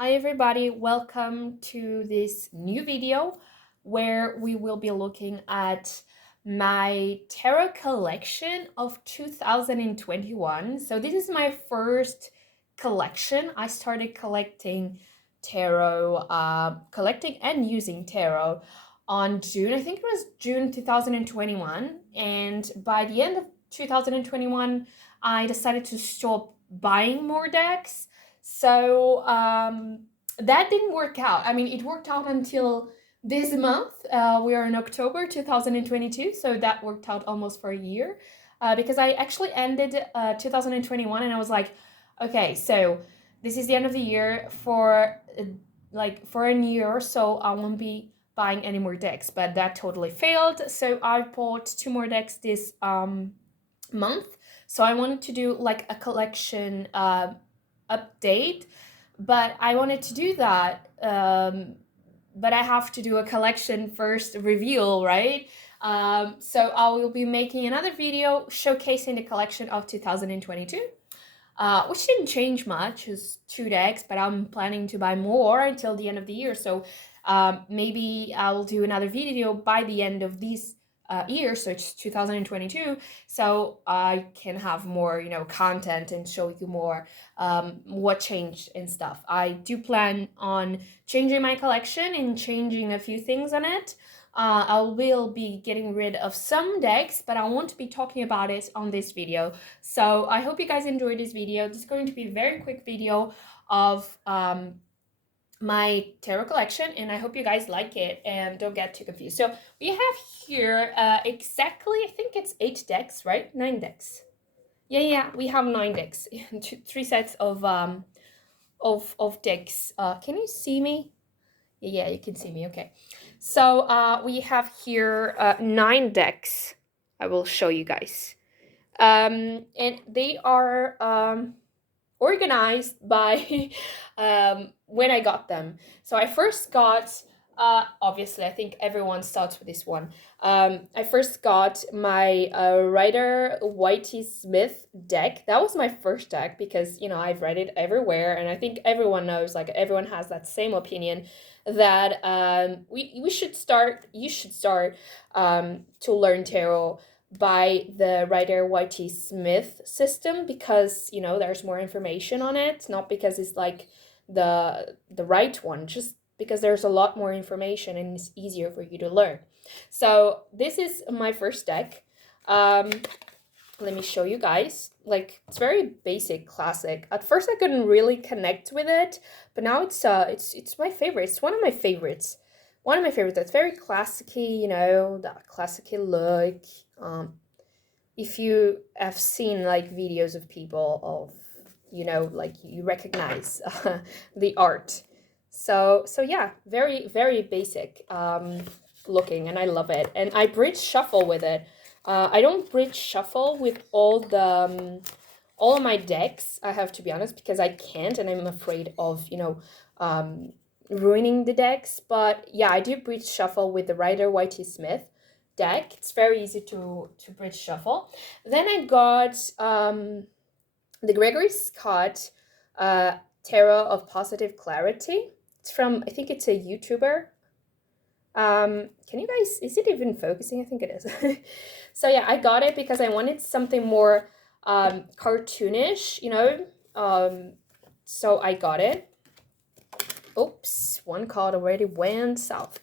Hi everybody, welcome to this new video where we will be looking at my tarot collection of 2021. So this is my first collection. I started collecting tarot, collecting and using tarot on June, I think it was June 2021. And by the end of 2021, I decided to stop buying more decks. So that didn't work out. I mean, it worked out until this month. We are in October 2022, so that worked out almost for a year. Because I actually ended 2021 and I was like, okay, so this is the end of the year for a year, so I won't be buying any more decks. But that totally failed. So I bought two more decks this month. So I wanted to do like a collection update, but I wanted to do that. But I have to do a collection first reveal, right? So I will be making another video showcasing the collection of 2022. Which didn't change much, is two decks, but I'm planning to buy more until the end of the year. So maybe I'll do another video by the end of this year, so it's 2022, so I can have more, content and show you more what changed and stuff. I do plan on changing my collection and changing a few things on it. I will be getting rid of some decks, but I won't be talking about it on this video. So I hope you guys enjoyed this video. This is going to be a very quick video of my tarot collection, and I hope you guys like it and don't get too confused. So we have here exactly, I think it's 8 decks, right? 9 decks. Yeah, we have 9 decks. 3 sets of decks. Can you see me? Yeah, you can see me. Okay. So we have here 9 decks. I will show you guys. And they are organized by when I got them. So I first got, obviously, I think everyone starts with this one. I first got my Rider Waite Smith deck. That was my first deck because, I've read it everywhere, and I think everyone knows, like, everyone has that same opinion that you should start to learn tarot by the Rider Waite Smith system because there's more information on it, not because it's like the right one, just because there's a lot more information and it's easier for you to learn. So this is my first deck. Let me show you guys. Like, it's very basic, classic. At first I couldn't really connect with it, but now it's my favorite. It's one of my favorites. That's very classicy, that classicy look. If you have seen like videos of people of, like you recognize the art. So yeah, very, very basic looking, and I love it. And I bridge shuffle with it. I don't bridge shuffle with all of my decks, I have to be honest, because I can't, and I'm afraid of, ruining the decks. But yeah, I do bridge shuffle with the Rider Waite Smith deck. It's very easy to bridge shuffle. Then I got the Gregory Scott Tarot of Positive Clarity. It's from, I think it's a YouTuber. Can you guys, is it even focusing? I think it is. So yeah, I got it because I wanted something more cartoonish, so I got it. Oops, one card already went south.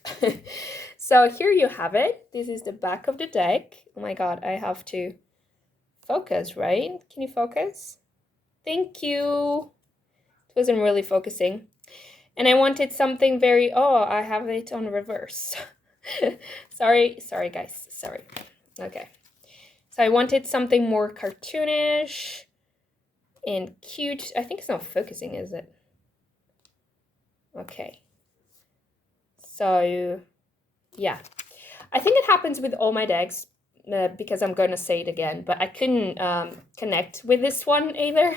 So here you have it. This is the back of the deck. Oh my god, I have to focus, right? Can you focus? Thank you. It wasn't really focusing. And I wanted something very, I have it on reverse. Sorry guys, sorry. Okay. So I wanted something more cartoonish and cute. I think it's not focusing, is it? Okay. So yeah, I think it happens with all my decks because I'm going to say it again, but I couldn't connect with this one either.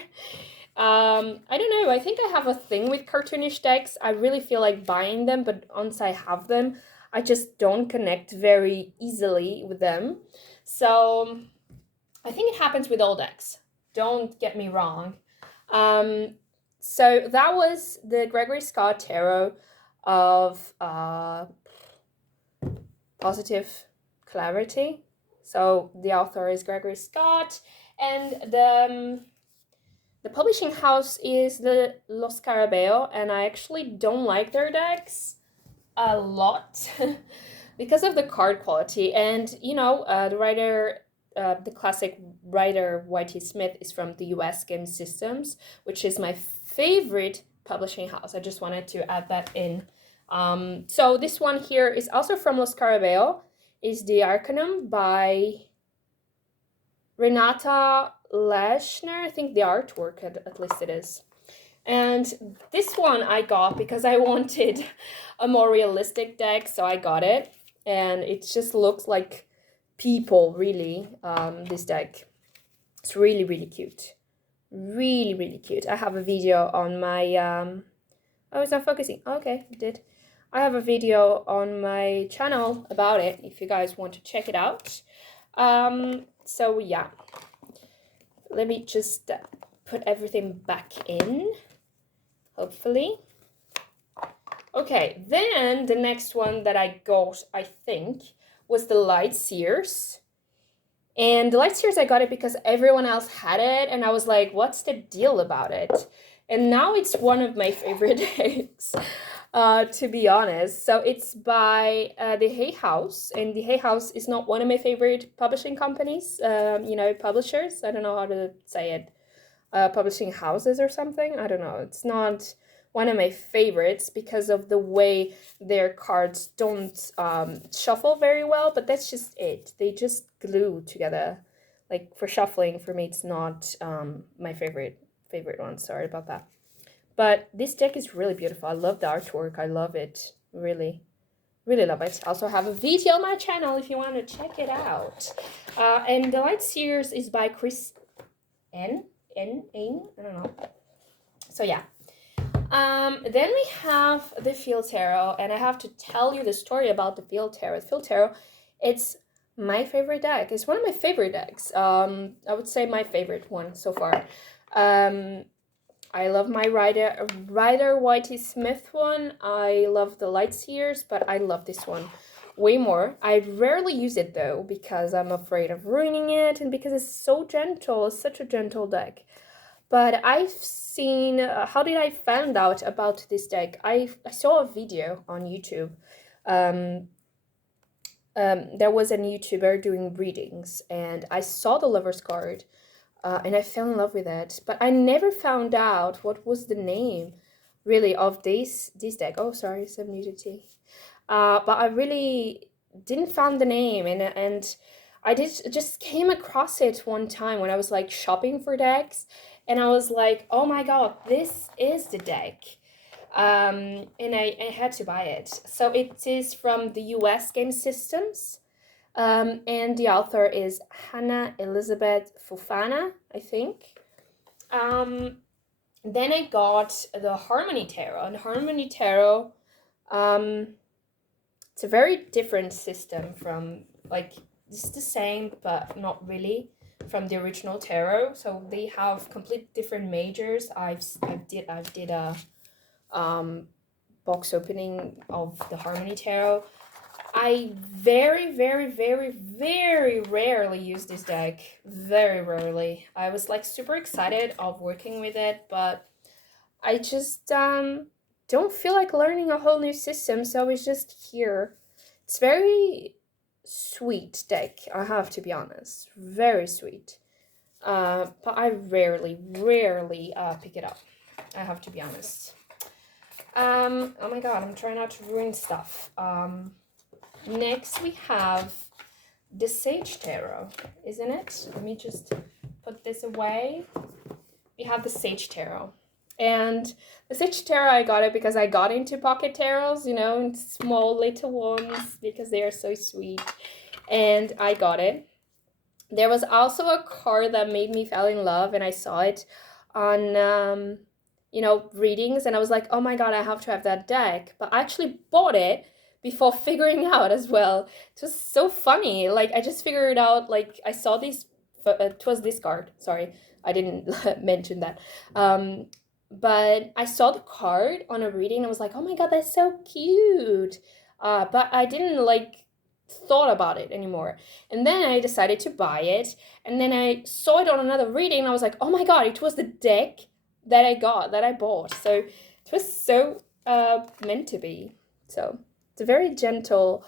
I don't know, I think I have a thing with cartoonish decks. I really feel like buying them, but once I have them, I just don't connect very easily with them. So I think it happens with all decks. Don't get me wrong. So that was the Gregory Scott Tarot of Positive Clarity. So the author is Gregory Scott, and the publishing house is the Lo Scarabeo, and I actually don't like their decks a lot because of the card quality. And the writer, the classic writer Y.T. Smith is from the US Game Systems, which is my favorite publishing house. I just wanted to add that in. So this one here is also from Lo Scarabeo, is the Arcanum by Renata Lashner. I think the artwork at least it is. And this one I got because I wanted a more realistic deck, so I got it. And it just looks like people, really, this deck. It's really, really cute. Really, really cute. I have a video on my... Oh, it's not focusing. Okay, it did. I have a video on my channel about it if you guys want to check it out. So yeah, let me just put everything back in, hopefully. Okay, then the next one that I got, I think, was the Lightseers. And the Lightseers, I got it because everyone else had it, and I was like, what's the deal about it? And now it's one of my favorite decks. To be honest. So it's by the Hay House, and the Hay House is not one of my favorite publishing companies, publishers. I don't know how to say it. Publishing houses or something. I don't know. It's not one of my favorites because of the way their cards don't shuffle very well, but that's just it. They just glue together. Like for shuffling, for me, it's not my favorite one. Sorry about that. But this deck is really beautiful. I love the artwork. I love it. Really, really love it. I also have a video on my channel if you want to check it out. And the Lightseers is by Chris N. I don't know. So yeah. Then we have the Field Tarot, and I have to tell you the story about the Field Tarot. Field Tarot, it's my favorite deck. It's one of my favorite decks. I would say my favorite one so far. I love my Rider Y.T. Smith one. I love the Lightseers, but I love this one way more. I rarely use it though because I'm afraid of ruining it and because it's so gentle. It's such a gentle deck. But I've seen, how did I find out about this deck? I saw a video on YouTube. There was a YouTuber doing readings, and I saw the Lover's card. And I fell in love with it, but I never found out what was the name, really, of this deck. Oh, sorry, some nudity. But I really didn't find the name, and I just came across it one time when I was like shopping for decks, and I was like, oh my god, this is the deck. And I had to buy it. So it is from the US Game Systems. And the author is Hannah Elizabeth Fofana, I think. Then I got the Harmony Tarot. And Harmony Tarot, it's a very different system from, like, it's the same, but not really, from the original tarot. So they have complete different majors. I did a box opening of the Harmony Tarot. I very, very, very, very rarely use this deck. Very rarely. I was like super excited of working with it, but I just don't feel like learning a whole new system, so it's just here. It's very sweet deck, I have to be honest. Very sweet. But I rarely pick it up. I have to be honest. Oh my god, I'm trying not to ruin stuff. Next, we have the Sage Tarot, isn't it? Let me just put this away. We have the Sage Tarot. And the Sage Tarot, I got it because I got into pocket tarots, small little ones, because they are so sweet. And I got it. There was also a card that made me fall in love, and I saw it on, readings, and I was like, oh my god, I have to have that deck. But I actually bought it before figuring out as well. It was so funny. Like, I just figured out, like, I saw this, it was this card. Sorry, I didn't mention that. but I saw the card on a reading and I was like, oh my god, that's so cute. But I didn't like thought about it anymore. And then I decided to buy it. And then I saw it on another reading and I was like, oh my god, it was the deck that I bought. So it was so meant to be. So it's a very gentle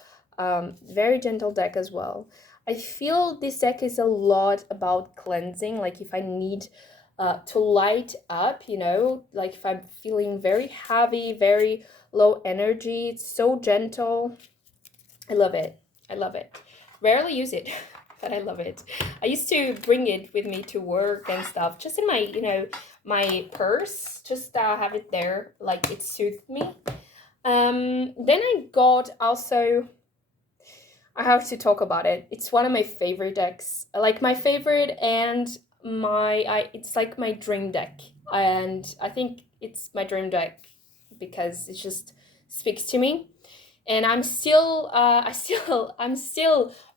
deck as well. I feel this deck is a lot about cleansing. Like if I need to light up, like if I'm feeling very heavy, very low energy, it's so gentle. I love it. I love it. Rarely use it, but I love it. I used to bring it with me to work and stuff, just in my, my purse, just have it there, like it soothed me. Then I got also, I have to talk about it. It's one of my favorite decks, like my favorite and it's like my dream deck. And I think it's my dream deck because it just speaks to me. And I'm still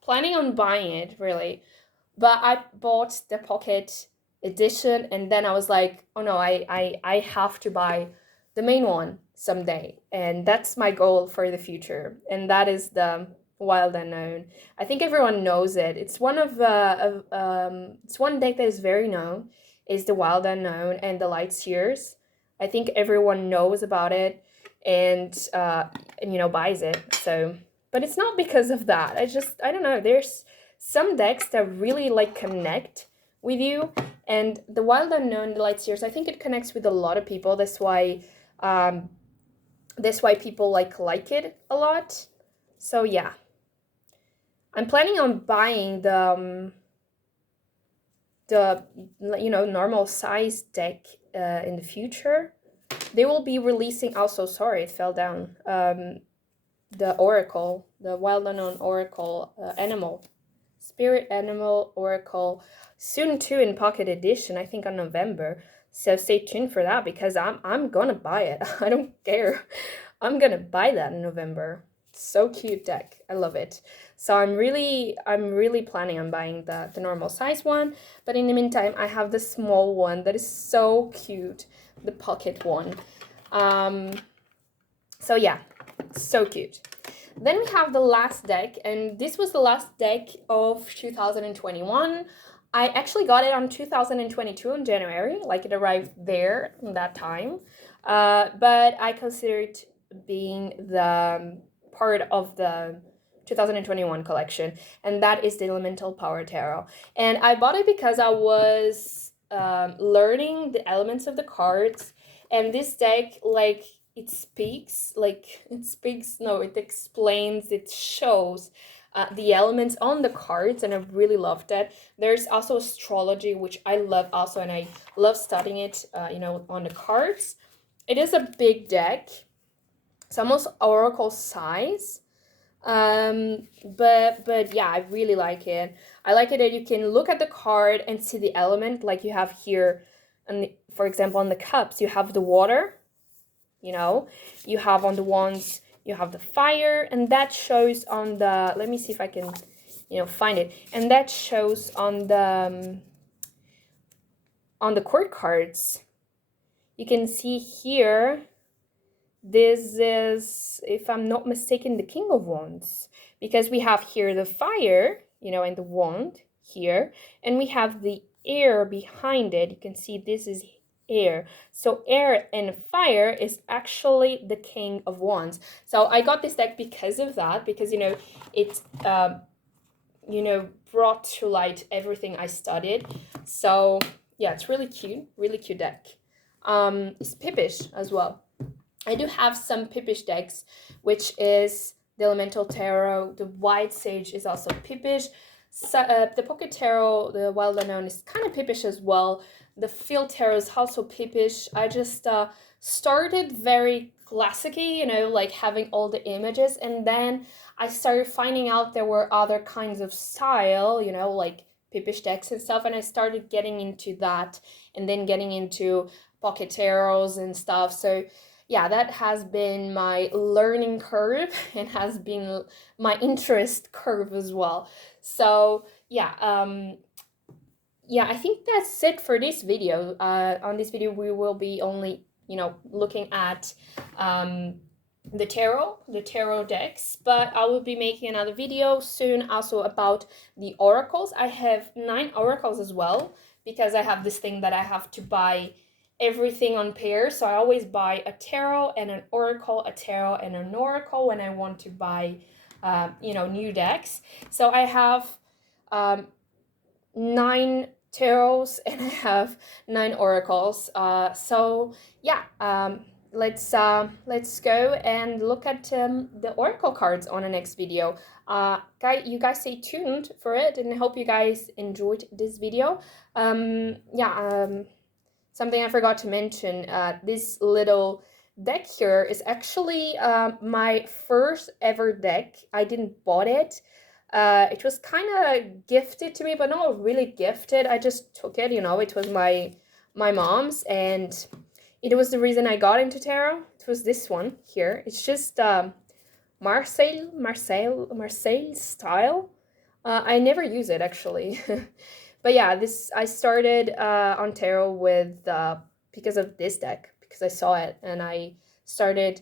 planning on buying it, really. But I bought the pocket edition and then I was like, oh no, I have to buy the main one someday. And that's my goal for the future. And that is the Wild Unknown. I think everyone knows it. It's it's one deck that is very known, is the Wild Unknown and the Light Seers. I think everyone knows about it and buys it. So, but it's not because of that. I don't know. There's some decks that really like connect with you, and the Wild Unknown, the Light Seers, I think it connects with a lot of people. That's why people like it a lot. So yeah, I'm planning on buying the normal size deck in the future. They will be releasing also, sorry, it fell down, the Oracle, the Wild Unknown Oracle Animal, Spirit Animal Oracle, soon too in Pocket Edition, I think on November. So stay tuned for that because I'm gonna buy it. I don't care. I'm gonna buy that in November. So cute deck. I love it. So I'm really planning on buying the normal size one. But in the meantime, I have the small one that is so cute, the pocket one. So yeah, so cute. Then we have the last deck, and this was the last deck of 2021. I actually got it on 2022 in January, like it arrived there in that time. But I consider it being the part of the 2021 collection, and that is the Elemental Power Tarot. And I bought it because I was learning the elements of the cards, and this deck, like, it explains, it shows the elements on the cards, and I really loved it. There's also astrology, which I love also, and I love studying it, on the cards. It is a big deck. It's almost oracle size. But yeah, I really like it. I like it that you can look at the card and see the element, like you have here, and for example, on the cups, you have the water, you have on the wands, you have the fire, and that shows on the, let me see if I can, find it, and that shows on the court cards. You can see here, this is, if I'm not mistaken, the King of Wands, because we have here the fire, and the wand here, and we have the air behind it. You can see this is air. So air and fire is actually the King of Wands. So I got this deck because of that, because, it's, brought to light everything I studied. So yeah, it's really cute deck. It's Pippish as well. I do have some Pippish decks, which is the Elemental Tarot. The White Sage is also Pippish. So, the Pocket Tarot, the Wild Unknown, is kind of Pippish as well. The Field Tarot is also Pippish. I just started very classic-y, like having all the images, and then I started finding out there were other kinds of style, like Pippish decks and stuff, and I started getting into that, and then getting into Pocket Tarots and stuff. So yeah, that has been my learning curve and has been my interest curve as well. So yeah, yeah, I think that's it for this video. On this video, we will be only, looking at the tarot decks, but I will be making another video soon also about the oracles. I have 9 oracles as well, because I have this thing that I have to buy everything on pairs. So I always buy a tarot and an oracle, a tarot and an oracle when I want to buy, new decks. So I have 9 tarots and I have 9 oracles. So yeah, let's go and look at the oracle cards on the next video. You guys stay tuned for it, and I hope you guys enjoyed this video. Something I forgot to mention, this little deck here is actually my first ever deck. I didn't bought it. It was kind of gifted to me, but not really gifted. I just took it, it was my mom's, and it was the reason I got into tarot. It was this one here. It's just Marseille style. I never use it actually. But yeah, this I started on tarot with because of this deck, because I saw it and I started,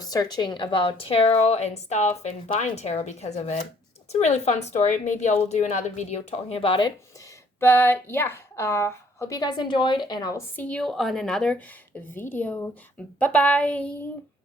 searching about tarot and stuff and buying tarot because of it. It's a really fun story. Maybe I will do another video talking about it. But yeah, hope you guys enjoyed, and I will see you on another video. Bye bye.